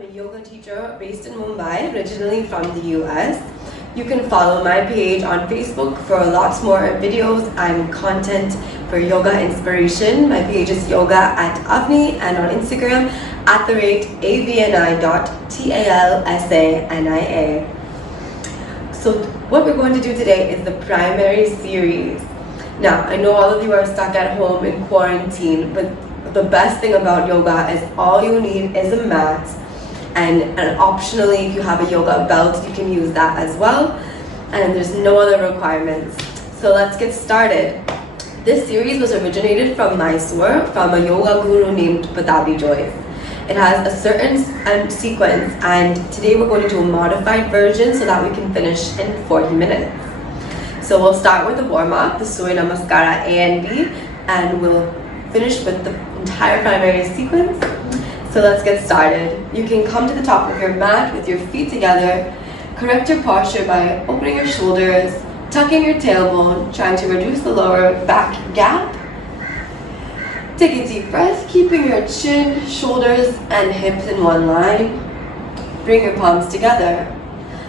I'm a yoga teacher based in Mumbai, originally from the US. You can follow my page on Facebook for lots more videos and content for yoga inspiration. My page is yoga at Avni, and on Instagram @avni.talsania. So what we're going to do today is the primary series. Now, I know all of you are stuck at home in quarantine, but the best thing about yoga is all you need is a mat, and optionally if you have a yoga belt you can use that as well, and there's no other requirements. So let's get started. This series was originated from Mysore from a yoga guru named Patabi Joyce. It has a certain sequence, and today we're going to do a modified version so that we can finish in 40 minutes. So we'll start with the warm-up, the Surya Namaskar A and B, and we'll finish with the entire primary sequence. So let's get started. You can come to the top of your mat with your feet together. Correct your posture by opening your shoulders, tucking your tailbone, trying to reduce the lower back gap. Take a deep breath, keeping your chin, shoulders, and hips in one line. Bring your palms together.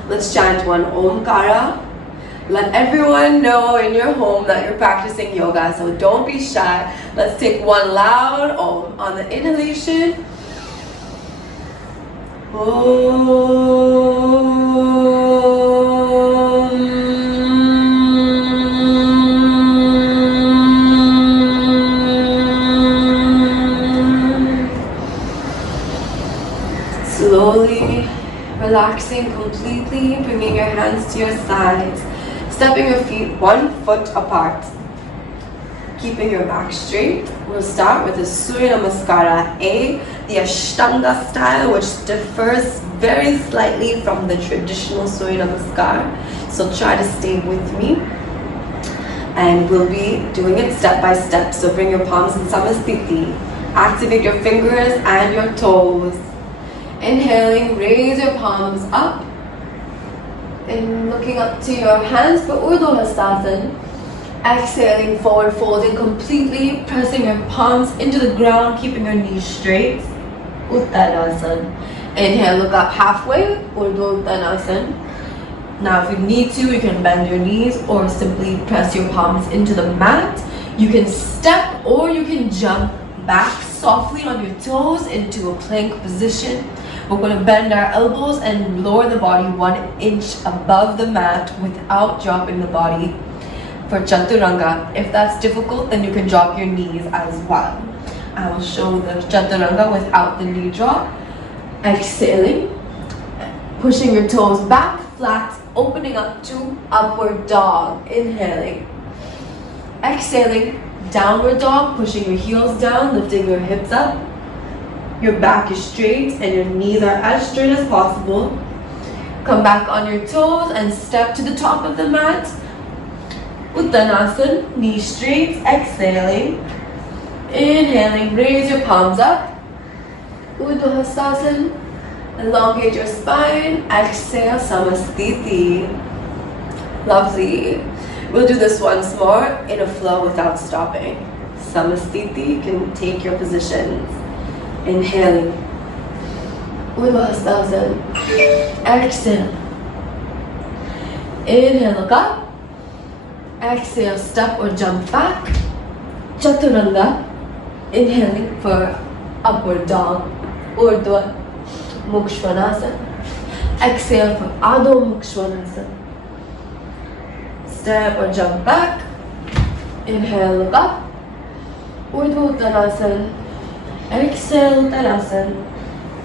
Let's chant one Omkara. Let everyone know in your home that you're practicing yoga, so don't be shy. Let's take one loud Om on the inhalation. Om. Slowly relaxing completely, bringing your hands to your sides. Stepping your feet 1 foot apart. Keeping your back straight. We'll start with the Surya Namaskar A, the Ashtanga style, which differs very slightly from the traditional Surya Namaskar. So try to stay with me. And we'll be doing it step by step. So bring your palms in Samastiti. Activate your fingers and your toes. Inhaling, raise your palms up. And looking up to your hands for Urdhva Hastasana. Exhaling, forward folding completely, pressing your palms into the ground, keeping your knees straight. Uttanasana. Inhale, look up halfway, Urdhva Uttanasana. Now if you need to, you can bend your knees or simply press your palms into the mat. You can step or you can jump back softly on your toes into a plank position. We're going to bend our elbows and lower the body 1 inch above the mat without dropping the body for Chaturanga. If that's difficult, then you can drop your knees as well. I will show the Chaturanga without the knee drop. Exhaling, pushing your toes back, flat, opening up to upward dog. Inhaling. Exhaling, downward dog, pushing your heels down, lifting your hips up. Your back is straight and your knees are as straight as possible. Come back on your toes and step to the top of the mat. Uttanasana, knees straight, exhaling. Inhaling, raise your palms up. Urdhva Hastasana, elongate your spine. Exhale, Samastiti. Lovely. We'll do this once more in a flow without stopping. Samastiti, you can take your positions. Inhaling. Urdhva Hastasana. Exhale. Inhale, look up. Exhale, step or jump back. Chaturanga. Inhaling for upward dog. Urdhva Mukshvanasana. Exhale for Adho Mukshvanasana. Step or jump back. Inhale, look up. Urdhva Uttanasana. Exhale, Uttanasana.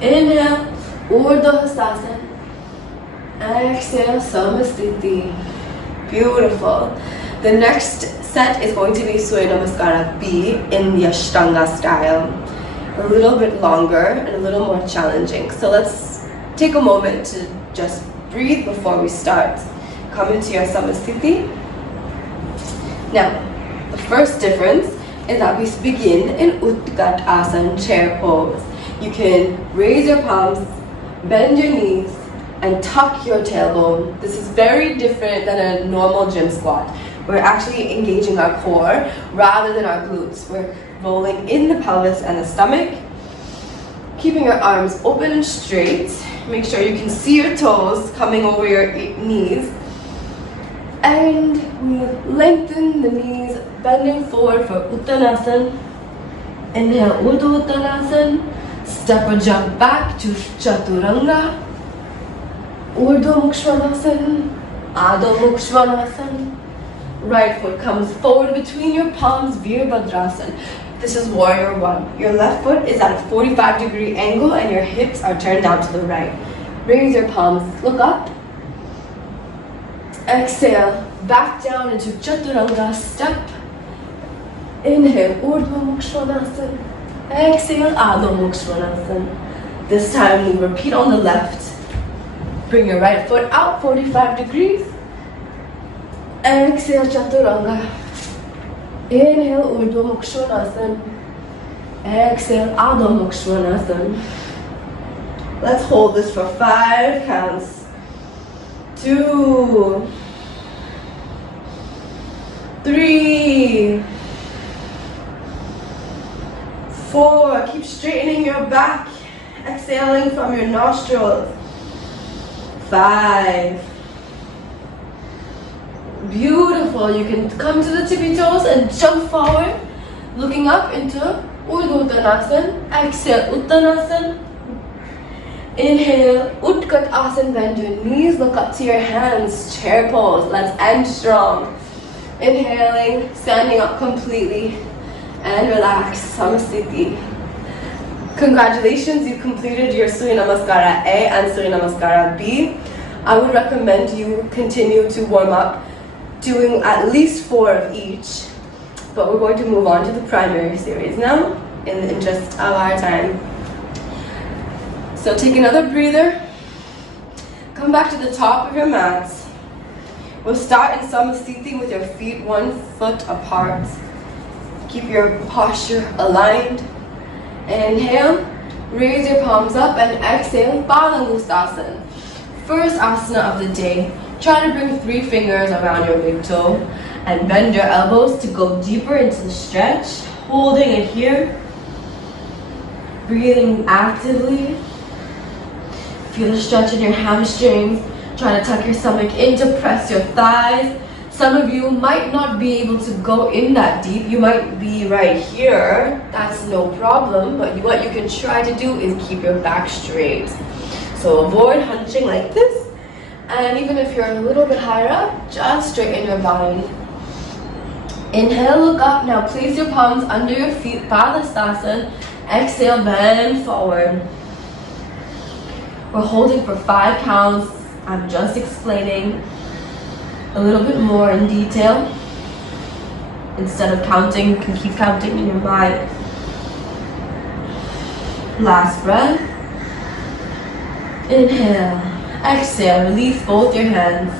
Inhale, Urdhva Hastasana. Exhale, Samastiti. Beautiful. The next set is going to be Surya Namaskar B in the Ashtanga style. A little bit longer and a little more challenging. So let's take a moment to just breathe before we start. Come into your Samastiti. Now, the first difference is that we begin in Utkat Asana, chair pose. You can raise your palms, bend your knees, and tuck your tailbone. This is very different than a normal gym squat. We're actually engaging our core rather than our glutes. We're rolling in the pelvis and the stomach. keeping your arms open and straight. Make sure you can see your toes coming over your knees. And we lengthen the knees, bending forward for Uttanasana. Inhale, Urdhva Uttanasana. Step or jump back to Chaturanga. Urdhva Mukha Svanasana. Adho Mukha Svanasana. Right foot comes forward between your palms, Virabhadrasana. This is warrior one. Your left foot is at a 45-degree angle and your hips are turned down to the right. Raise your palms, look up. Exhale, back down into Chaturanga step. Inhale, Urdhva Mukha Svanasana. Exhale, Adho Mukha Svanasana. This time we repeat on the left. Bring your right foot out 45 degrees. Exhale, Chaturanga. Inhale, Urdhva Mukha Svanasana. Exhale, Adho Mukha Svanasana. Let's hold this for 5 counts. 2, 3, 4. Keep straightening your back. Exhaling from your nostrils. 5. Beautiful. You can come to the tippy toes and jump forward, looking up into Urdhva Uttanasana. Exhale, Uttanasana. Inhale, Utkat Asana, bend your knees, look up to your hands, chair pose. Let's end strong. Inhaling, standing up completely, and relax, Samasthiti. Congratulations, you completed your Surya Namaskara A and Surya Namaskara B. I would recommend you continue to warm up, doing at least 4 of each. But we're going to move on to the primary series now, in the interest of our time. So take another breather. Come back to the top of your mats. We'll start in Samasthiti with your feet 1 foot apart. Keep your posture aligned. Inhale, raise your palms up, and exhale, Balanusasana. First asana of the day. Try to bring 3 fingers around your big toe and bend your elbows to go deeper into the stretch. Holding it here. Breathing actively. Feel the stretch in your hamstrings. Try to tuck your stomach in to press your thighs. Some of you might not be able to go in that deep. You might be right here. That's no problem. But what you can try to do is keep your back straight. So avoid hunching like this. And even if you're a little bit higher up, just straighten your spine. Inhale, look up. Now place your palms under your feet, Padmasana. Exhale, bend forward. We're holding for 5 counts. I'm just explaining a little bit more in detail. Instead of counting, you can keep counting in your mind. Last breath. Inhale. Exhale. Release both your hands.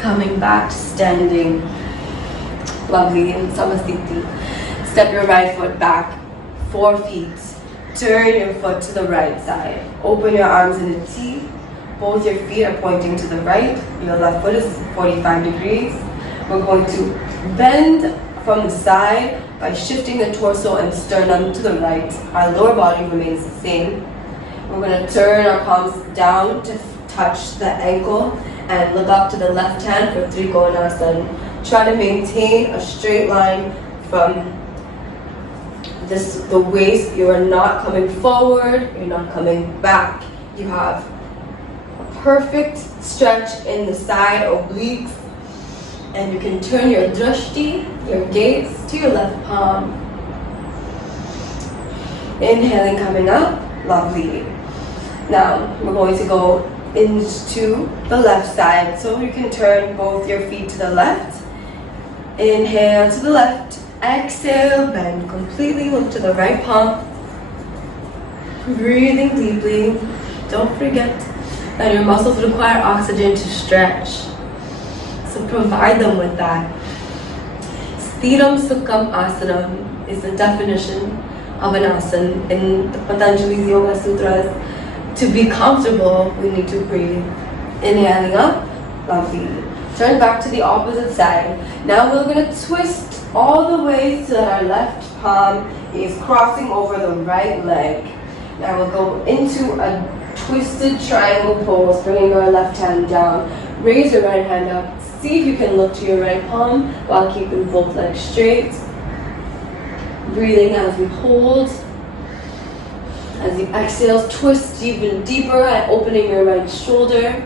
Coming back to standing. Lovely. In Samasthiti. Step your right foot back 4 feet. Turn your foot to the right side. Open your arms in a T. Both your feet are pointing to the right. Your left foot is 45 degrees. We're going to bend from the side by shifting the torso and sternum to the right. Our lower body remains the same. We're going to turn our palms down to touch the ankle and look up to the left hand for Trikonasana. Try to maintain a straight line from the waist. You are not coming forward, you're not coming back. You have a perfect stretch in the side obliques, and you can turn your drishti, your gaze, to your left palm. Inhaling, coming up, lovely. Now we're going to go into the left side, so you can turn both your feet to the left. Inhale to the left. Exhale, bend completely, look to the right palm. Breathing deeply. Don't forget that your muscles require oxygen to stretch. So provide them with that. Sthiram Sukham Asana is the definition of an asana in the Patanjali's Yoga Sutras. To be comfortable, we need to breathe. Inhaling up, lovely. Turn back to the opposite side. Now we're going to twist all the way so that our left palm is crossing over the right leg. Now we'll go into a twisted triangle pose, bringing our left hand down. Raise your right hand up. See if you can look to your right palm while keeping both legs straight. Breathing as we hold. As you exhale, twist even deeper and opening your right shoulder.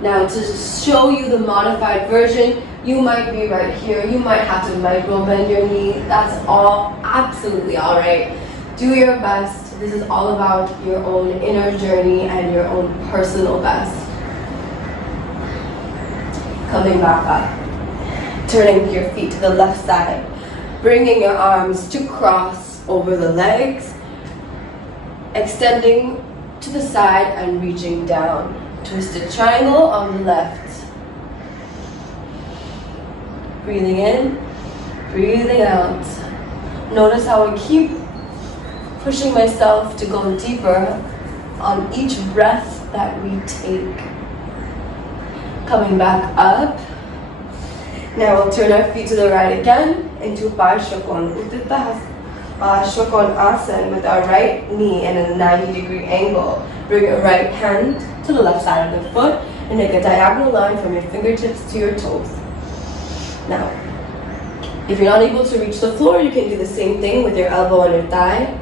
Now to show you the modified version, you might be right here. You might have to micro bend your knee. That's all absolutely all right. Do your best. This is all about your own inner journey and your own personal best. Coming back up. Turning your feet to the left side. Bringing your arms to cross over the legs. Extending to the side and reaching down. Twisted triangle on the left. Breathing in, breathing out. Notice how I keep pushing myself to go deeper on each breath that we take. Coming back up. Now we'll turn our feet to the right again into Parshvakon Asana with our right knee in a 90-degree angle. Bring your right hand to the left side of the foot and make a diagonal line from your fingertips to your toes. Now, if you're not able to reach the floor, you can do the same thing with your elbow on your thigh.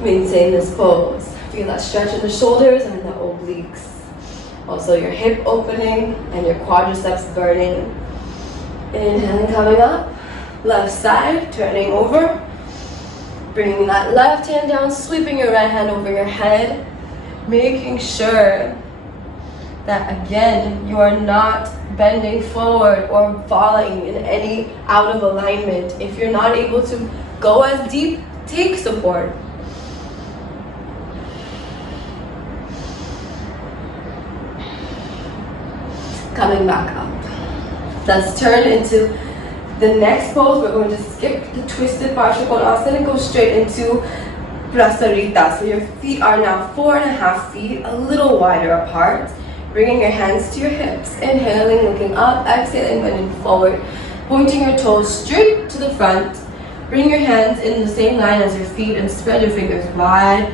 Maintain this pose. Feel that stretch in the shoulders and the obliques. Also your hip opening and your quadriceps burning. Inhaling, coming up. Left side, turning over. Bringing that left hand down, sweeping your right hand over your head. Making sure that, again, you are not bending forward or falling in any out of alignment. If you're not able to go as deep, take support. Coming back up. Let's turn into the next pose. We're going to skip the twisted Parsvakonasana and go straight into Prasarita. So your feet are now 4.5 feet, a little wider apart. Bringing your hands to your hips. Inhaling, looking up. Exhaling, bending forward. Pointing your toes straight to the front. Bring your hands in the same line as your feet and spread your fingers wide.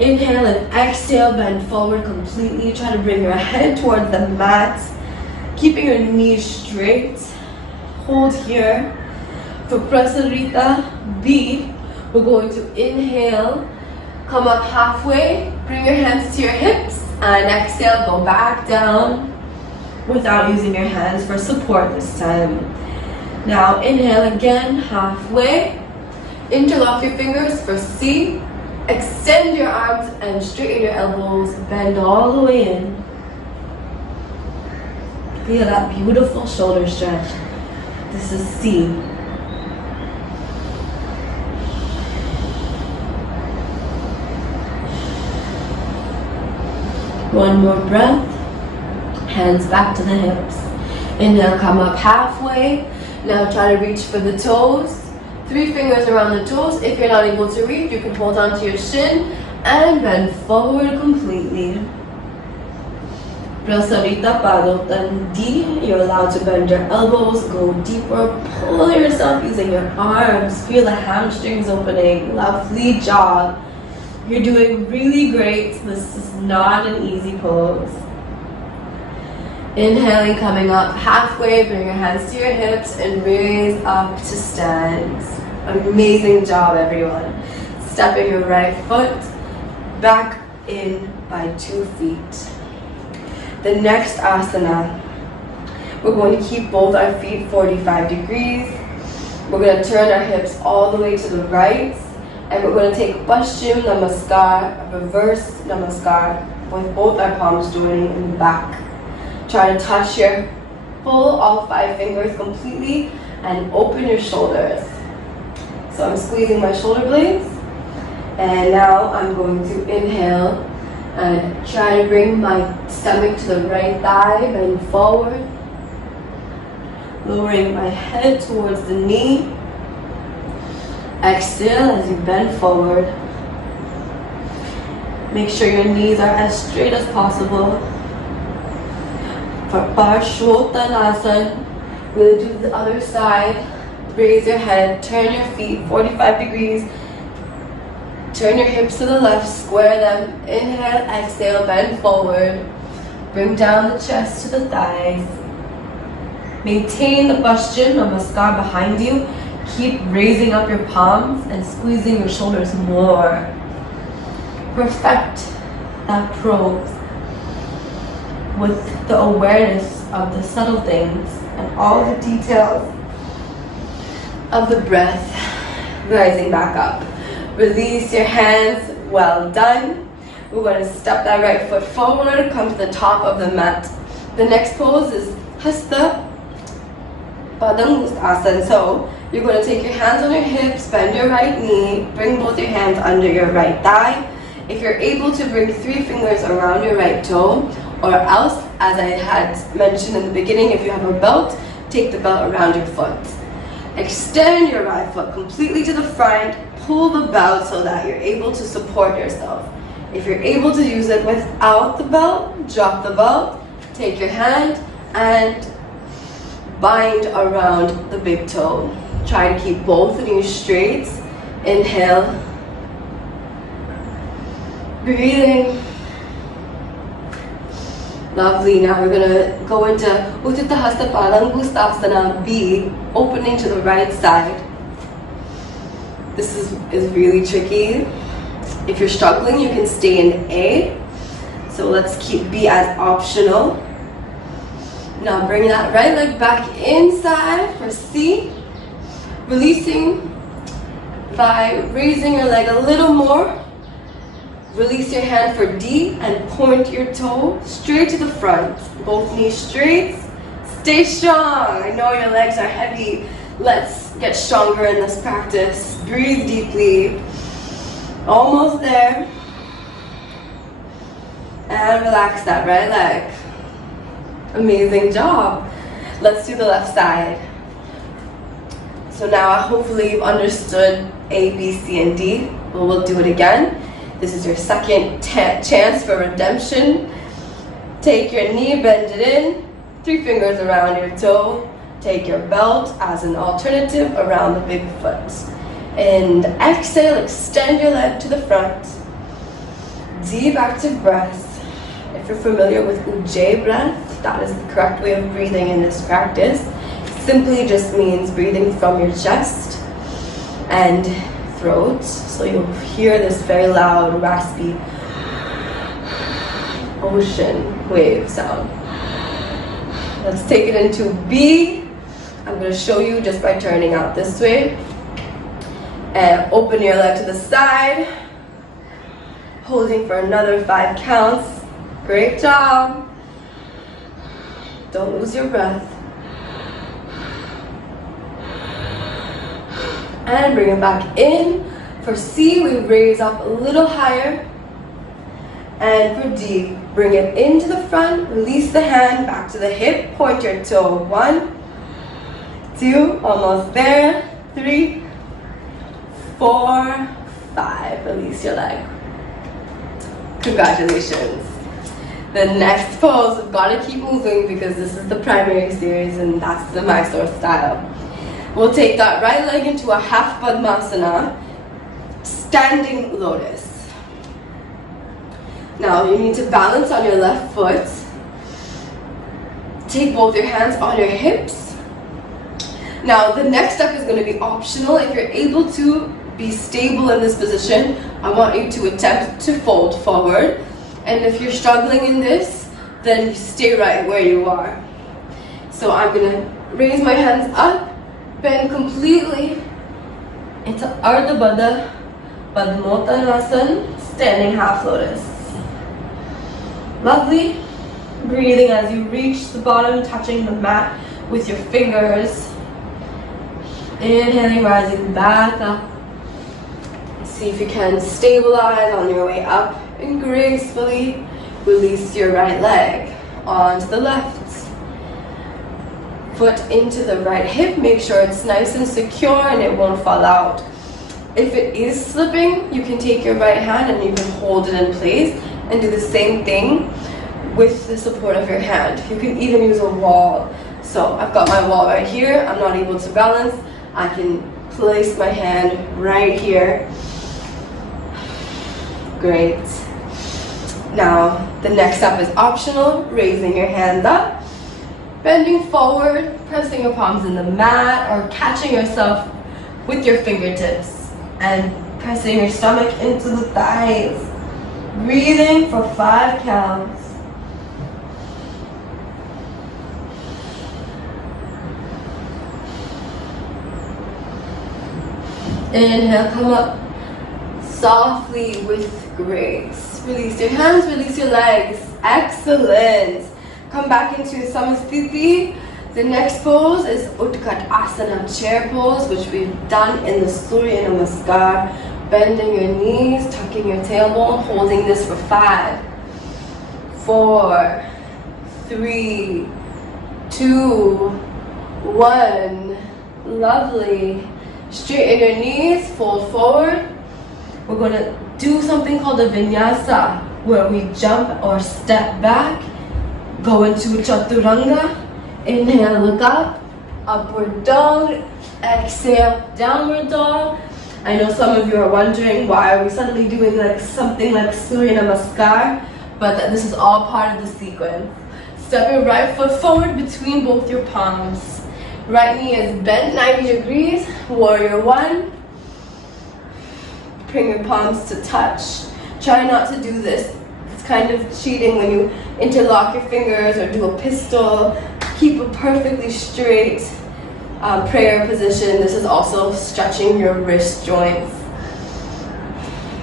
Inhale and exhale, bend forward completely. Try to bring your head towards the mat. Keeping your knees straight. Hold here. For Prasarita B, we're going to inhale, come up halfway, bring your hands to your hips, and exhale, go back down without using your hands for support this time. Now inhale again, halfway, interlock your fingers for C, extend your arms and straighten your elbows, bend all the way in. Feel that beautiful shoulder stretch. This is C. One more breath. Hands back to the hips. Inhale, come up halfway. Now try to reach for the toes. 3 fingers around the toes. If you're not able to reach, you can hold on to your shin and bend forward completely. Prasarita Padotan D. You're allowed to bend your elbows, go deeper, pull yourself using your arms. Feel the hamstrings opening. Lovely job. You're doing really great. This is not an easy pose. Inhaling, coming up halfway, bring your hands to your hips and raise up to stand. Amazing job, everyone. Stepping your right foot back in by 2 feet. The next asana, we're going to keep both our feet 45 degrees. We're going to turn our hips all the way to the right. And we're going to take Paschim Namaskar, reverse Namaskar, with both our palms joining in the back. Try to touch your all 5 fingers completely and open your shoulders. So I'm squeezing my shoulder blades. And now I'm going to inhale and try to bring my stomach to the right thigh, bend forward. Lowering my head towards the knee. Exhale as you bend forward. Make sure your knees are as straight as possible. For Parshvottanasana, we'll do the other side. Raise your head, turn your feet 45 degrees. Turn your hips to the left, square them. Inhale, exhale, bend forward. Bring down the chest to the thighs. Maintain the posture, Namaskar behind you. Keep raising up your palms and squeezing your shoulders more. Perfect that pose with the awareness of the subtle things and all the details of the breath. Rising back up. Release your hands. Well done. We're going to step that right foot forward, come to the top of the mat. The next pose is Hasta Padmasana. So you're going to take your hands on your hips, bend your right knee, bring both your hands under your right thigh. If you're able to bring 3 fingers around your right toe, or else, as I had mentioned in the beginning, if you have a belt, take the belt around your foot. Extend your right foot completely to the front, pull the belt so that you're able to support yourself. If you're able to use it without the belt, drop the belt, take your hand and bind around the big toe. Try to keep both knees straight. Inhale. Breathing. Lovely. Now we're going to go into Utthita Hasta Padmasana B, opening to the right side. This is really tricky. If you're struggling, you can stay in A. So let's keep B as optional. Now bring that right leg back inside for C. Releasing by raising your leg a little more. Release your hand for D and point your toe straight to the front. Both knees straight. Stay strong. I know your legs are heavy. Let's get stronger in this practice. Breathe deeply. Almost there. And relax that right leg. Amazing job. Let's do the left side. So now hopefully you've understood A, B, C, and D. We'll do it again. This is your second chance for redemption. Take your knee, bend it in. 3 fingers around your toe. Take your belt as an alternative around the big foot. And exhale, extend your leg to the front. Deep active breath. If you're familiar with Ujjayi breath, that is the correct way of breathing in this practice. Simply just means breathing from your chest and throat. So you'll hear this very loud, raspy ocean wave sound. Let's take it into B. I'm going to show you just by turning out this way. And open your leg to the side. Holding for another 5 counts. Great job. Don't lose your breath. And bring it back in. For C, we raise up a little higher. And for D, bring it into the front. Release the hand back to the hip. Point your toe. 1, 2, almost there. 3, 4, 5. Release your leg. Congratulations. The next pose, we've got to keep moving because this is the primary series and that's the Mysore style. We'll take that right leg into a half Padmasana, standing lotus. Now you need to balance on your left foot. Take both your hands on your hips. Now the next step is going to be optional. If you're able to be stable in this position, I want you to attempt to fold forward. And if you're struggling in this, then you stay right where you are. So I'm going to raise my hands up, bend completely into Ardha Baddha Padmasana, standing half lotus. Lovely. Breathing as you reach the bottom, touching the mat with your fingers. Inhaling, rising back up. See if you can stabilize on your way up and gracefully release your right leg onto the left. Foot into the right hip. Make sure it's nice and secure and it won't fall out. If it is slipping, you can take your right hand and you can hold it in place and do the same thing with the support of your hand. You can even use a wall. So I've got my wall right here. I'm not able to balance. I can place my hand right here. Great. Now, the next step is optional, raising your hand up, bending forward, pressing your palms in the mat, or catching yourself with your fingertips, and pressing your stomach into the thighs. Breathing for 5 counts. Inhale, come up softly with grace. Release your hands, release your legs. Excellent. Come back into Samasthiti. The next pose is Asana chair pose, which we've done in the Surya Namaskar. Bending your knees, tucking your tailbone, holding this for 5, 4, 3, 2, 1. Lovely. Straighten your knees, fold forward. We're going to do something called a vinyasa, where we jump or step back, go into chaturanga. Inhale, look up, upward dog. Exhale, downward dog. I know some of you are wondering why are we suddenly doing like something like Surya Namaskar, but this is all part of the sequence. Step your right foot forward between both your palms. Right knee is bent 90 degrees, warrior 1. Bring your palms to touch. Try not to do this. It's kind of cheating when you interlock your fingers or do a pistol. Keep a perfectly straight prayer position. This is also stretching your wrist joints.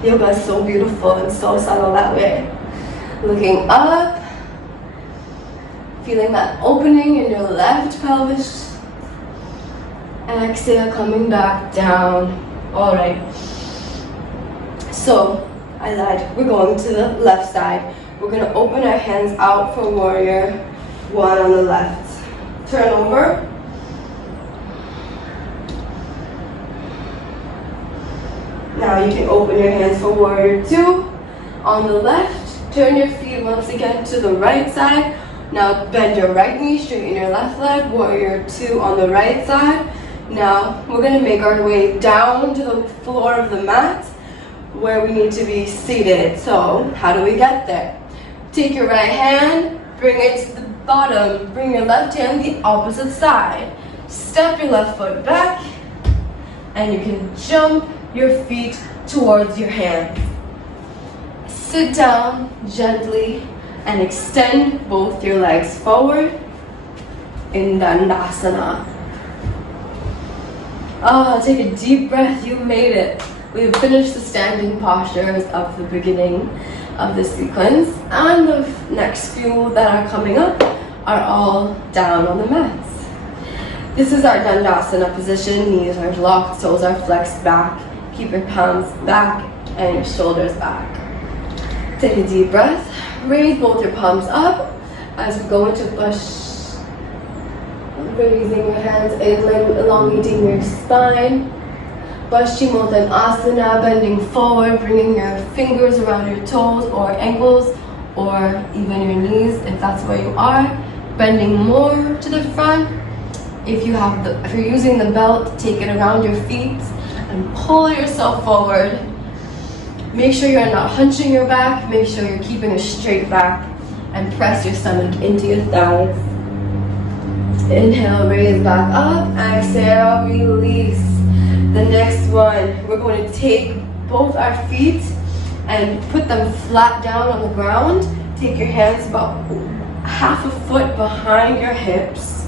Yoga is so beautiful and so subtle that way. Looking up, feeling that opening in your left pelvis. Exhale, coming back down. All right. So, I lied. We're going to the left side. We're going to open our hands out for warrior 1 on the left. Turn over. Now you can open your hands for warrior 2 on the left. Turn your feet once again to the right side. Now bend your right knee, straighten your left leg. Warrior 2 on the right side. Now we're going to make our way down to the floor of the mat where we need to be seated. So how do we get there? Take your right hand, bring it to the bottom. Bring your left hand the opposite side. Step your left foot back and you can jump your feet towards your hands. Sit down gently and extend both your legs forward in Dandasana. Take a deep breath, you made it. We've finished the standing postures of the beginning of the sequence, and the next few that are coming up are all down on the mats. This is our Dandasana position. Knees are locked, toes are flexed back. Keep your palms back and your shoulders back. Take a deep breath. Raise both your palms up as we go into push. Raising your hands, elongating your spine. Asana, bending forward, bringing your fingers around your toes or ankles or even your knees if that's where you are. Bending more to the front. If you're using the belt, take it around your feet and pull yourself forward. Make sure you're not hunching your back. Make sure you're keeping a straight back and press your stomach into your thighs. Inhale, raise back up. Exhale, release. The next one, we're going to take both our feet and put them flat down on the ground. Take your hands about half a foot behind your hips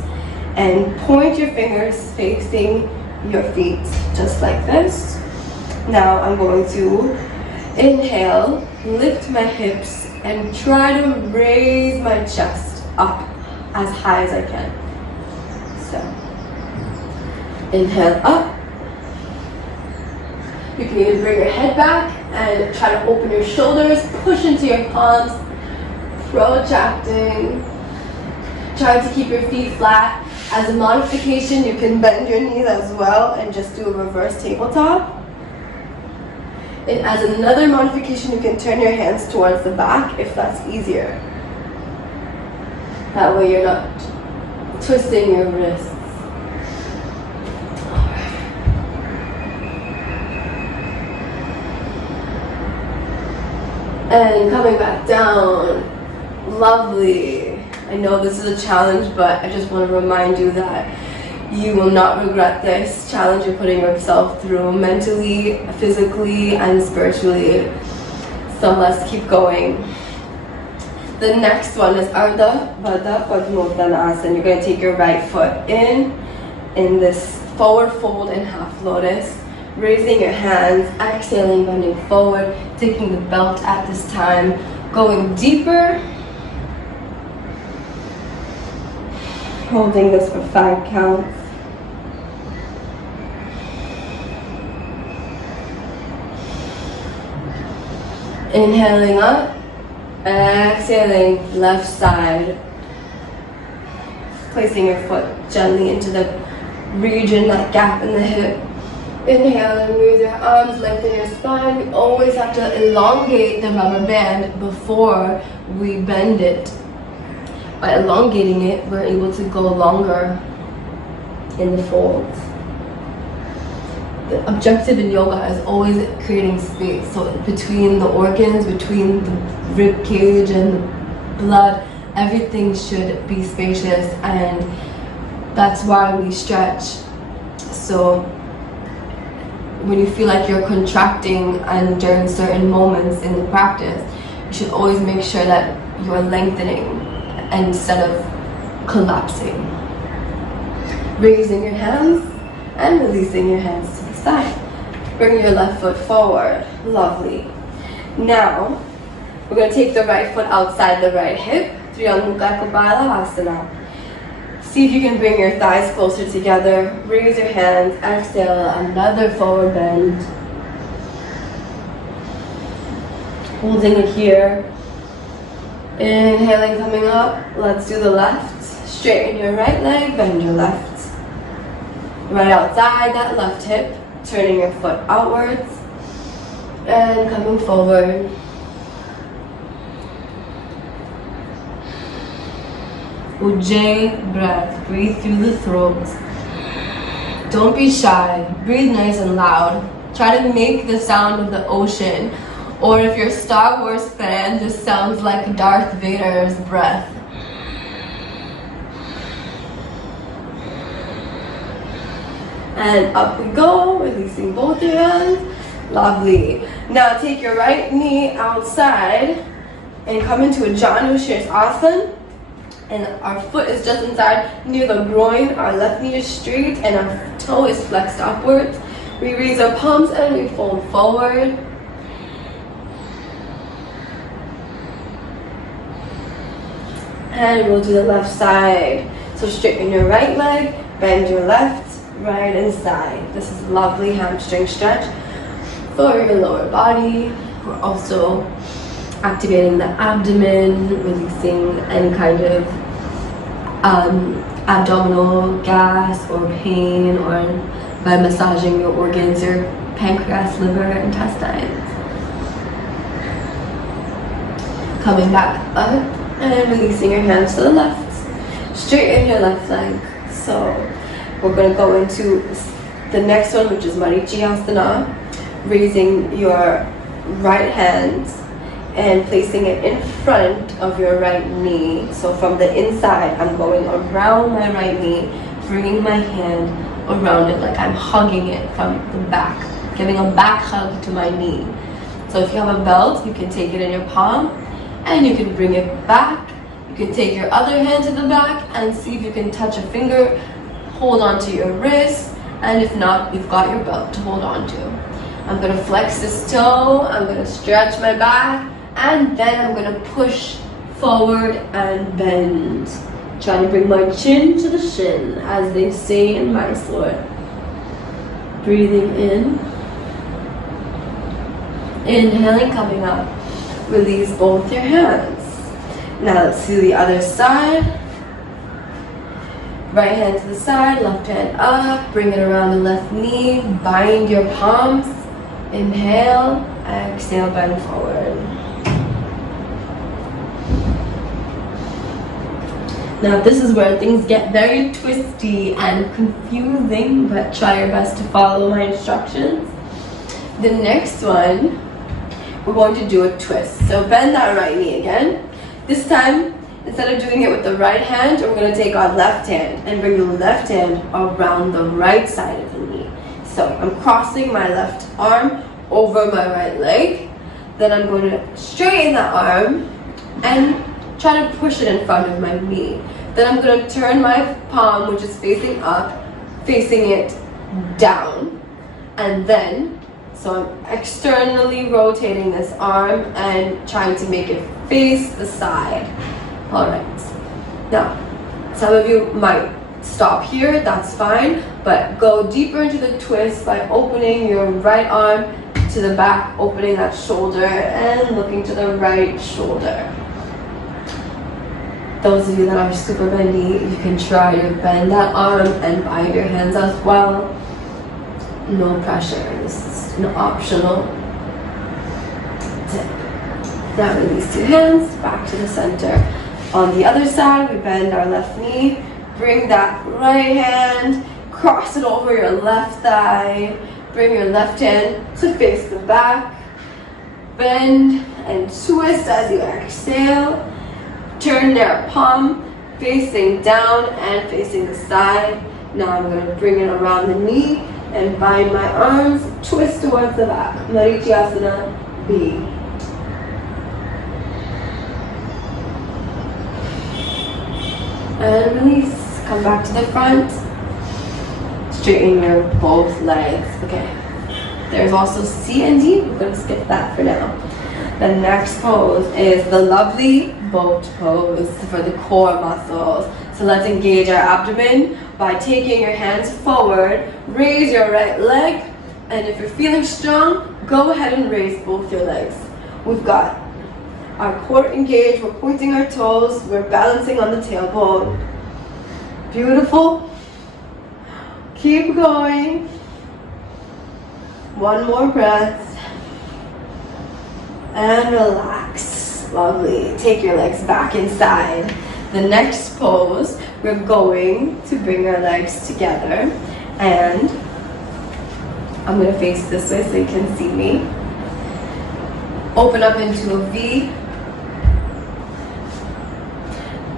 and point your fingers facing your feet, just like this. Now I'm going to inhale, lift my hips, and try to raise my chest up as high as I can. So, inhale up. You can either bring your head back and try to open your shoulders, push into your palms, protracting. Try to keep your feet flat. As a modification, you can bend your knees as well and just do a reverse tabletop. And as another modification, you can turn your hands towards the back if that's easier. That way you're not twisting your wrists. And coming back down. Lovely. I know this is a challenge, but I just want to remind you that you will not regret this challenge you're putting yourself through mentally, physically, and spiritually. So let's keep going. The next one is Ardha Baddha Padmasana. You're going to take your right foot in this forward fold in half lotus, raising your hands, exhaling, bending forward, taking the belt at this time, going deeper, holding this for 5 counts. Inhaling up, exhaling, left side. Placing your foot gently into the region, that gap in the hip. Inhaling, raise your arms, lengthen your spine. We always have to elongate the rubber band before we bend it. By elongating it, we're able to go longer in the folds. The objective in yoga is always creating space. So between the organs, between the rib cage and the blood, everything should be spacious, and that's why we stretch. So when you feel like you're contracting and during certain moments in the practice, you should always make sure that you're lengthening instead of collapsing. Raising your hands and releasing your hands to the side. Bring your left foot forward. Lovely. Now, we're going to take the right foot outside the right hip. Asana. See if you can bring your thighs closer together. Raise your hands. Exhale. Another forward bend. Holding it here. Inhaling, coming up. Let's do the left. Straighten your right leg. Bend your left. Right outside that left hip. Turning your foot outwards. And coming forward. Ujjayi breath. Breathe through the throat. Don't be shy. Breathe nice and loud. Try to make the sound of the ocean. Or if you're a Star Wars fan, this sounds like Darth Vader's breath. And up we go, releasing both your hands. Lovely. Now take your right knee outside and come into a Janu Asana. And our foot is just inside near the groin. Our left knee is straight and our toe is flexed upwards. We raise our palms and we fold forward. And we'll do the left side. So straighten your right leg, bend your left, right and side. This is a lovely hamstring stretch for your lower body. We're also activating the abdomen, releasing any kind of abdominal gas or pain, or by massaging your organs, your pancreas, liver, intestines. Coming back up and releasing your hands to the left. Straighten your left leg. So we're going to go into the next one, which is Asana. Raising your right hand and placing it in front of your right knee. So from the inside, I'm going around my right knee, bringing my hand around it like I'm hugging it from the back, giving a back hug to my knee. So if you have a belt, you can take it in your palm and you can bring it back. You can take your other hand to the back and see if you can touch a finger, hold on to your wrist, and if not, you've got your belt to hold on to. I'm going to flex this toe, I'm going to stretch my back, and then I'm going to push forward and bend. Trying to bring my chin to the shin, as they say in Mysore. Breathing in. Inhaling, coming up. Release both your hands. Now let's do the other side. Right hand to the side, left hand up. Bring it around the left knee. Bind your palms. Inhale, exhale, bend forward. Now this is where things get very twisty and confusing, but try your best to follow my instructions. The next one, we're going to do a twist. So bend that right knee again. This time, instead of doing it with the right hand, we're going to take our left hand and bring the left hand around the right side of the knee. So I'm crossing my left arm over my right leg. Then I'm going to straighten the arm and try to push it in front of my knee. Then I'm going to turn my palm, which is facing up, facing it down. And then, so I'm externally rotating this arm and trying to make it face the side. Alright. Now, some of you might stop here, that's fine, but go deeper into the twist by opening your right arm to the back, opening that shoulder and looking to the right shoulder. Those of you that are super bendy, you can try to bend that arm and bind your hands as well. No pressure, this is an optional tip. Now release your hands back to the center. On the other side, we bend our left knee, bring that right hand, cross it over your left thigh, bring your left hand to face the back, bend and twist as you exhale. Turn their palm facing down and facing the side. Now I'm going to bring it around the knee and bind my arms, twist towards the back. Asana B. And release. Come back to the front. Straighten your both legs. Okay. There's also C and D. We're going to skip that for now. The next pose is the lovely boat pose for the core muscles. So let's engage our abdomen by taking your hands forward. Raise your right leg. And if you're feeling strong, go ahead and raise both your legs. We've got our core engaged. We're pointing our toes. We're balancing on the tailbone. Beautiful. Keep going. One more breath. And relax. Lovely. Take your legs back inside. The next pose, we're going to bring our legs together. And I'm going to face this way so you can see me. Open up into a V.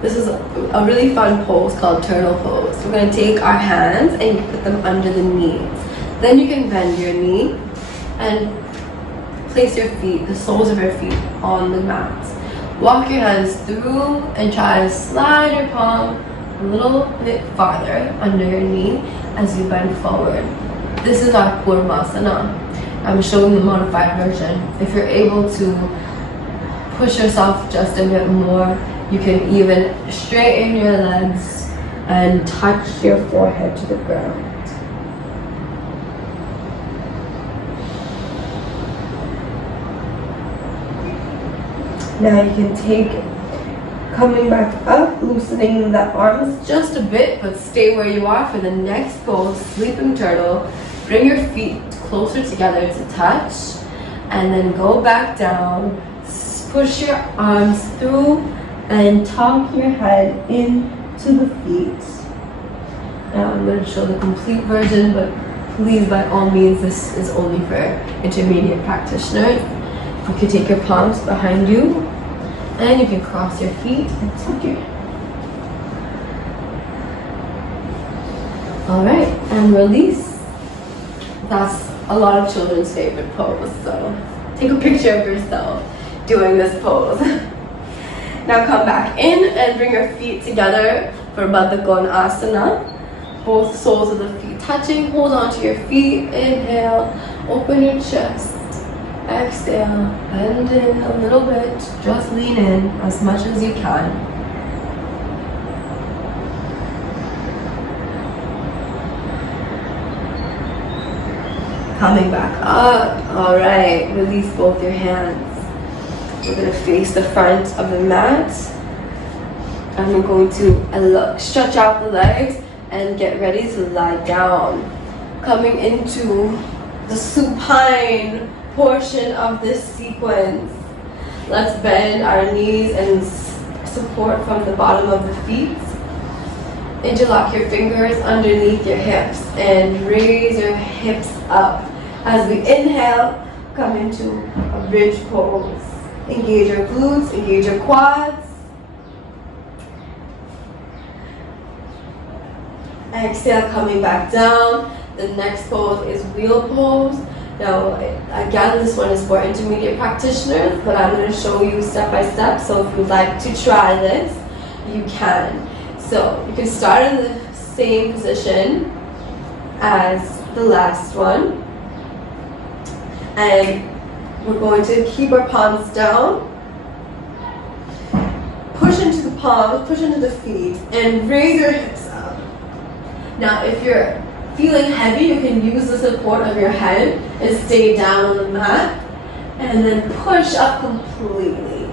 This is a really fun pose called turtle pose. We're going to take our hands and you put them under the knees. Then you can bend your knee and place your feet, the soles of your feet, on the mat. Walk your hands through and try to slide your palm a little bit farther under your knee as you bend forward. This is our Padmasana. I'm showing the modified version. If you're able to push yourself just a bit more, you can even straighten your legs and touch your forehead to the ground. Now you can take, coming back up, loosening the arms just a bit, but stay where you are for the next pose, sleeping turtle. Bring your feet closer together to touch, and then go back down. Push your arms through and tuck your head into the feet. Now I'm going to show the complete version, but please, by all means, this is only for intermediate practitioners. You can take your palms behind you, and you can cross your feet and tuck your head. Alright, and release. That's a lot of children's favorite pose, so take a picture of yourself doing this pose. Now come back in and bring your feet together for Asana. Both soles of the feet touching. Hold on to your feet. Inhale, open your chest. Exhale, bend in a little bit. Just lean in as much as you can. Coming back up. Alright, release both your hands. We're going to face the front of the mat. And we're going to stretch out the legs and get ready to lie down. Coming into the supine portion of this sequence. Let's bend our knees and support from the bottom of the feet. Interlock your fingers underneath your hips and raise your hips up. As we inhale, come into a bridge pose. Engage your glutes, engage your quads. Exhale, coming back down. The next pose is wheel pose. Now, again, this one is for intermediate practitioners, but I'm going to show you step by step. So if you'd like to try this, you can. So you can start in the same position as the last one. And we're going to keep our palms down. Push into the palms, push into the feet, and raise your hips up. Now, if you're feeling heavy, you can use the support of your head and stay down on the mat, and then push up completely.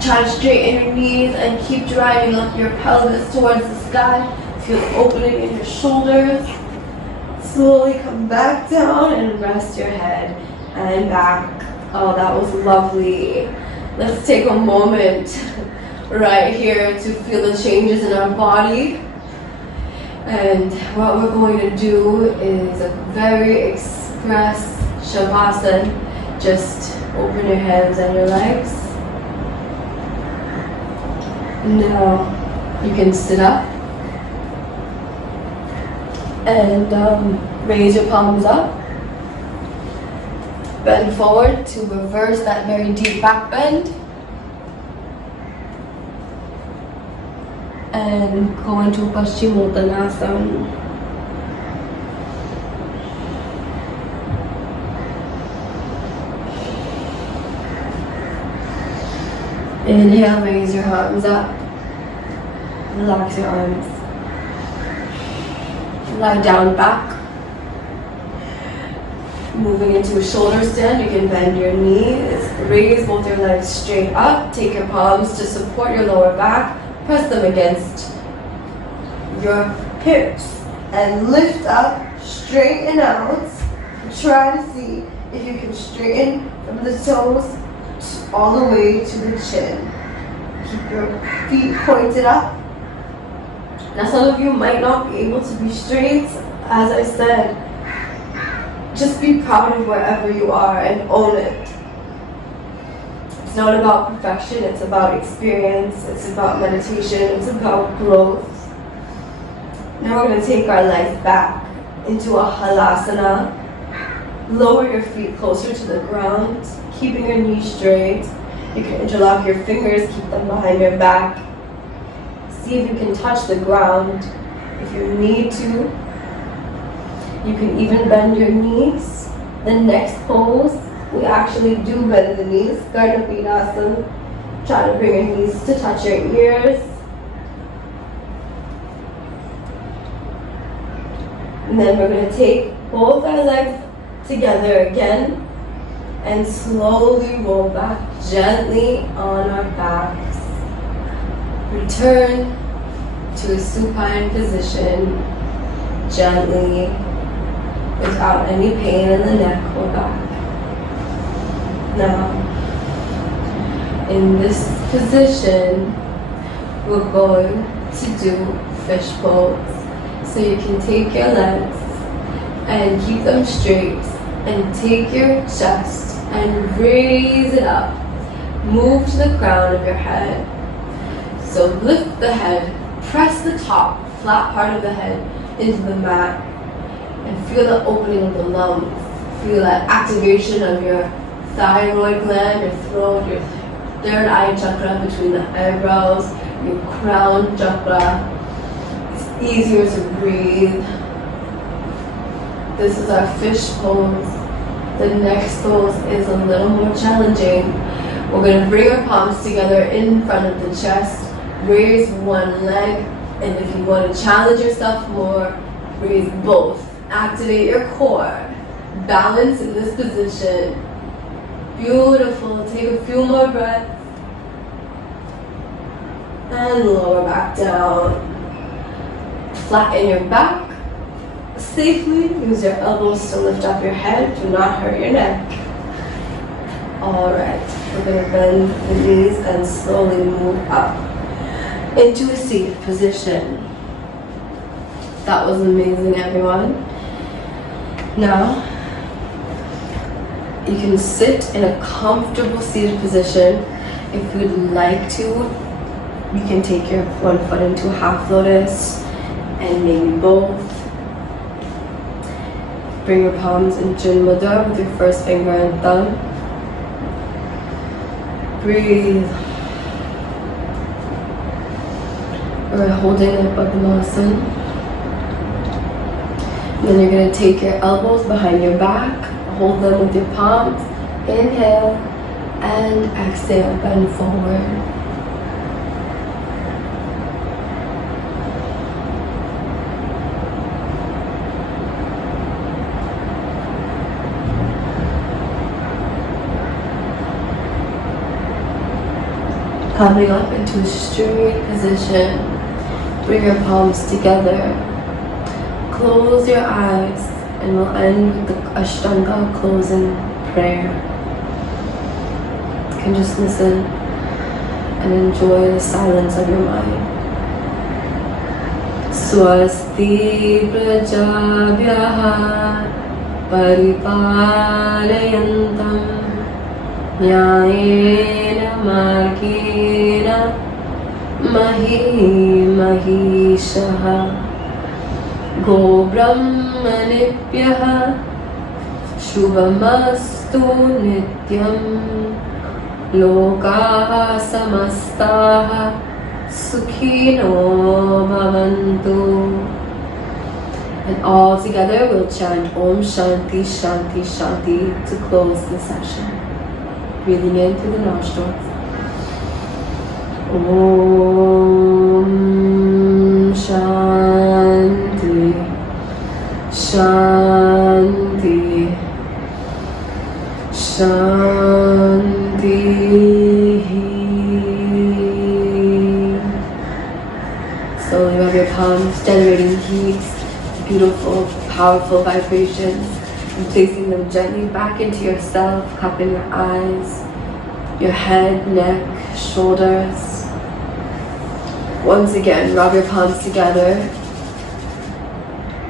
Try to straighten your knees and keep driving up your pelvis towards the sky. Feel the opening in your shoulders. Slowly come back down and rest your head and back. Oh, that was lovely. Let's take a moment right here to feel the changes in our body. And what we're going to do is a very express Shavasana. Just open your hands and your legs. Now you can sit up and raise your palms up. Bend forward to reverse that very deep back bend. And go into Padmasana. Inhale, raise your arms up. Relax your arms. Lie down back. Moving into a shoulder stand, you can bend your knees, raise both your legs straight up, take your palms to support your lower back, press them against your hips, and lift up, straighten out. Try to see if you can straighten from the toes all the way to the chin. Keep your feet pointed up. Now some of you might not be able to be straight, as I said. Just be proud of wherever you are and own it. It's not about perfection, it's about experience, it's about meditation, it's about growth. Now we're going to take our legs back into a Halasana. Lower your feet closer to the ground, keeping your knees straight. You can interlock your fingers, keep them behind your back. See if you can touch the ground. If you need to, you can even bend your knees. The next pose, we actually do bend the knees. Dandasana. Try to bring your knees to touch your ears. And then we're going to take both our legs together again and slowly roll back gently on our backs. Return to a supine position gently, without any pain in the neck or back. Now, in this position, we're going to do fish pose. So you can take your legs and keep them straight and take your chest and raise it up. Move to the crown of your head. So lift the head, press the top, flat part of the head into the mat. And feel the opening of the lungs. Feel that activation of your thyroid gland, your throat, your third eye chakra between the eyebrows, your crown chakra. It's easier to breathe. This is our fish pose. The next pose is a little more challenging. We're going to bring our palms together in front of the chest. Raise one leg, and if you want to challenge yourself more, raise both. Activate your core. Balance in this position. Beautiful. Take a few more breaths. And lower back down. Flatten your back. Safely use your elbows to lift up your head. Do not hurt your neck. Alright. We're going to bend the knees and slowly move up. into a seated position. That was amazing, everyone. Now, you can sit in a comfortable seated position. If you'd like to, you can take your one foot into a half lotus and maybe both. Bring your palms in Chin Mudra with your first finger and thumb. Breathe. We're holding at Padmasana. Then you're going to take your elbows behind your back, hold them with your palms, inhale, and exhale, bend forward. Coming up into a straight position, bring your palms together. Close your eyes and we'll end with the Ashtanga closing prayer. You can just listen and enjoy the silence of your mind. Swasti prajabhyaha paripalayantam nyayena margena mahishaha go brahmanibhyaha shubhamastu nityam lokaha samastaha sukhino bhavantu. And all together we'll chant Om Shanti Shanti Shanti to close the session. Breathing in through the nostrils. Om Shanti Shanti Shanti. Slowly rub your palms, generating heat, beautiful, powerful vibrations, and placing them gently back into yourself, cupping your eyes, your head, neck, shoulders. Once again, rub your palms together.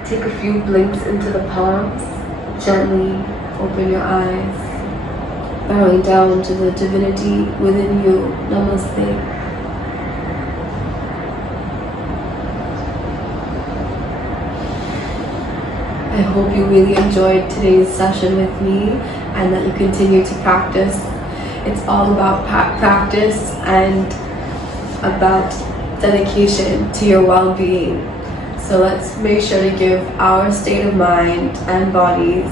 Take a few blinks into the palms. Gently open your eyes, bowing down to the divinity within you. Namaste. I hope you really enjoyed today's session with me and that you continue to practice. It's all about practice and about dedication to your well-being. So let's make sure to give our state of mind and bodies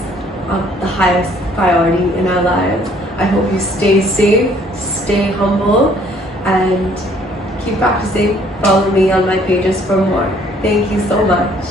the highest priority in our lives. I hope you stay safe, stay humble, and keep practicing. Follow me on my pages for more. Thank you so much.